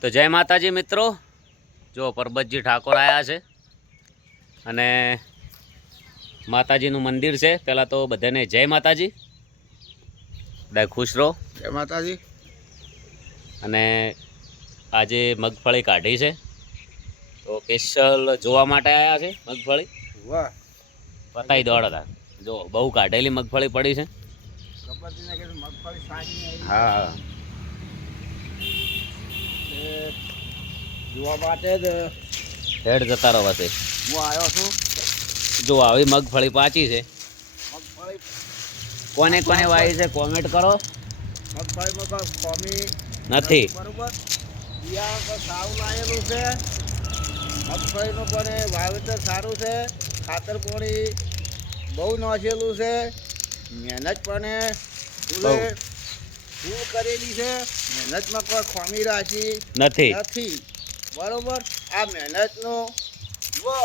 તો જય માતાજી મિત્રો. જો પરબતજી ઠાકોર આવ્યા છે અને માતાજીનું મંદિર છે. પહેલાં તો બધાને જય માતાજી. બધા ખુશ રહો. જય માતાજી. અને આજે મગફળી કાઢી છે. તો સ્પેશિયલ જોવા માટે આવ્યા છે મગફળી. વાહ. પતાઈ દોડતા જો બહુ કાઢેલી મગફળી પડી છે. આવી. હા છે. જોવા માટે જ હેડ જતા રહો છે હું આવ્યો છું. જો આવી મગફળી પાચી છે. મગફળી કોને કોને વાવી છે કોમેન્ટ કરો. મગફળીમાં કોમી નથી. બરોબર? બિયારણ સારું લાગેલું છે. મગફળીનું પણ વાવેતર સારું છે. ખાતર પાણી બહુ નાખેલું છે. મહેનત પણ ફૂલે ફૂલ કરેલી છે. મહેનતમાં કોઈ ખામી રાખી નથી. નથી. બરોબર? આ મહેનતનું જુઓ.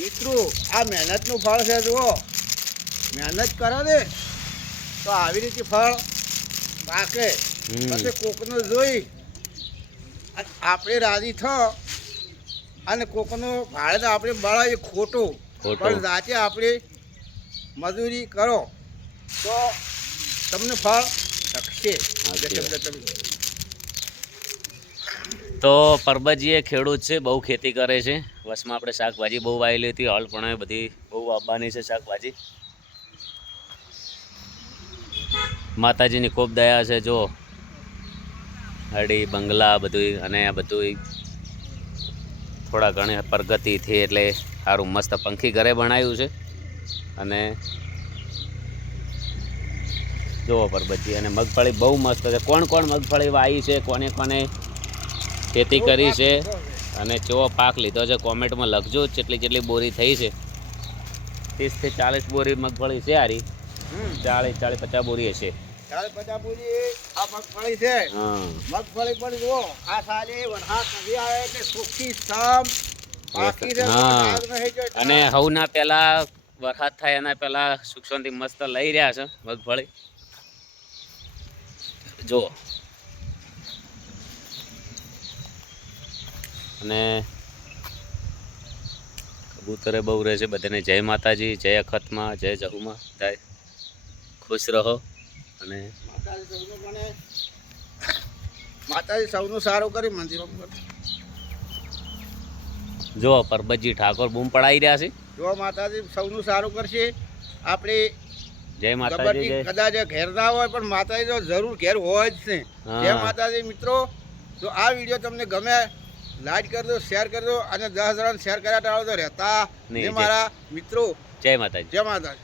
મિત્રો આ મહેનતનું ફળ છે જુઓ. મહેનત કરો ને તો આવી રીતે ફળ પાકે. પછી કોકનું જોઈ આપણે રાજી થો અને કોકનું ભાડે આપણે ખોટું. ખોટું. પણ રાતે આપણે મજૂરી કરો તો તમને ફળ શકશે સાચી પરબતજી એ તો ખેડૂત છે, બહુ ખેતી કરે છે. વસમાં આપણે શાકભાજી બહુ વાવેલી હતી, હાલ પણ બધી બહુ આવવાની છે શાકભાજી. માતાજીની ખૂબ દયા છે, જો. હડી બંગલા બધું અને આ બધું થોડા ઘણી પ્રગતિ થઈ એટલે સારું મસ્ત પંખી ઘરે બનાવ્યું છે. અને જુઓ પરબતજી, અને મગફળી બહુ મસ્ત છે. કોણ કોણ મગફળી વાવી છે, કોને કોને ખેતી કરી છે અને કેવો પાક લીધો છે કોમેન્ટમાં લખજો જેટલી જેટલી બોરી થઈ છે. ત્રીસથી ચાલીસ બોરી મગફળી છે હમ. ચાલીસ ચાલીસ પચાસ બોરી હશે. ચાલ પચાસ આ મગફળી છે. મગફળી પણ જુઓ આ સાલે વરસાદ નથી આવે એટલે સુખી સમ પાકી છે હા. આગ નહીં કે અને હવના પહેલા વરસાદ થાય એના પહેલા શાંતિ મસ્ત લઈ રહ્યા છે મગફળી. જુઓ. અને કબૂતરે બહુ રહે છે બધાને જય માતાજી જય અખતમાં જય જહુમાં. બધા ખુશ રહો અને માતાજી સૌનું સારું કરી મંદિરો જો પરબતજી ઠાકોર બૂમ પડાવી રહ્યા છે. જો માતાજી સૌનું સારું કરશે. આપણે જય માતાજી કદાચ ઘેર ના હોય પણ માતાજી તો જરૂર ઘેર હોય જ છે. જય માતાજી મિત્રો જો આ વીડિયો તમને ગમે લાઈક કરજો શેર કરજો અને દસ જણાને શેર કર્યા ટાળો તો રહેતા મારા મિત્રો. જય માતાજી. જય માતાજી.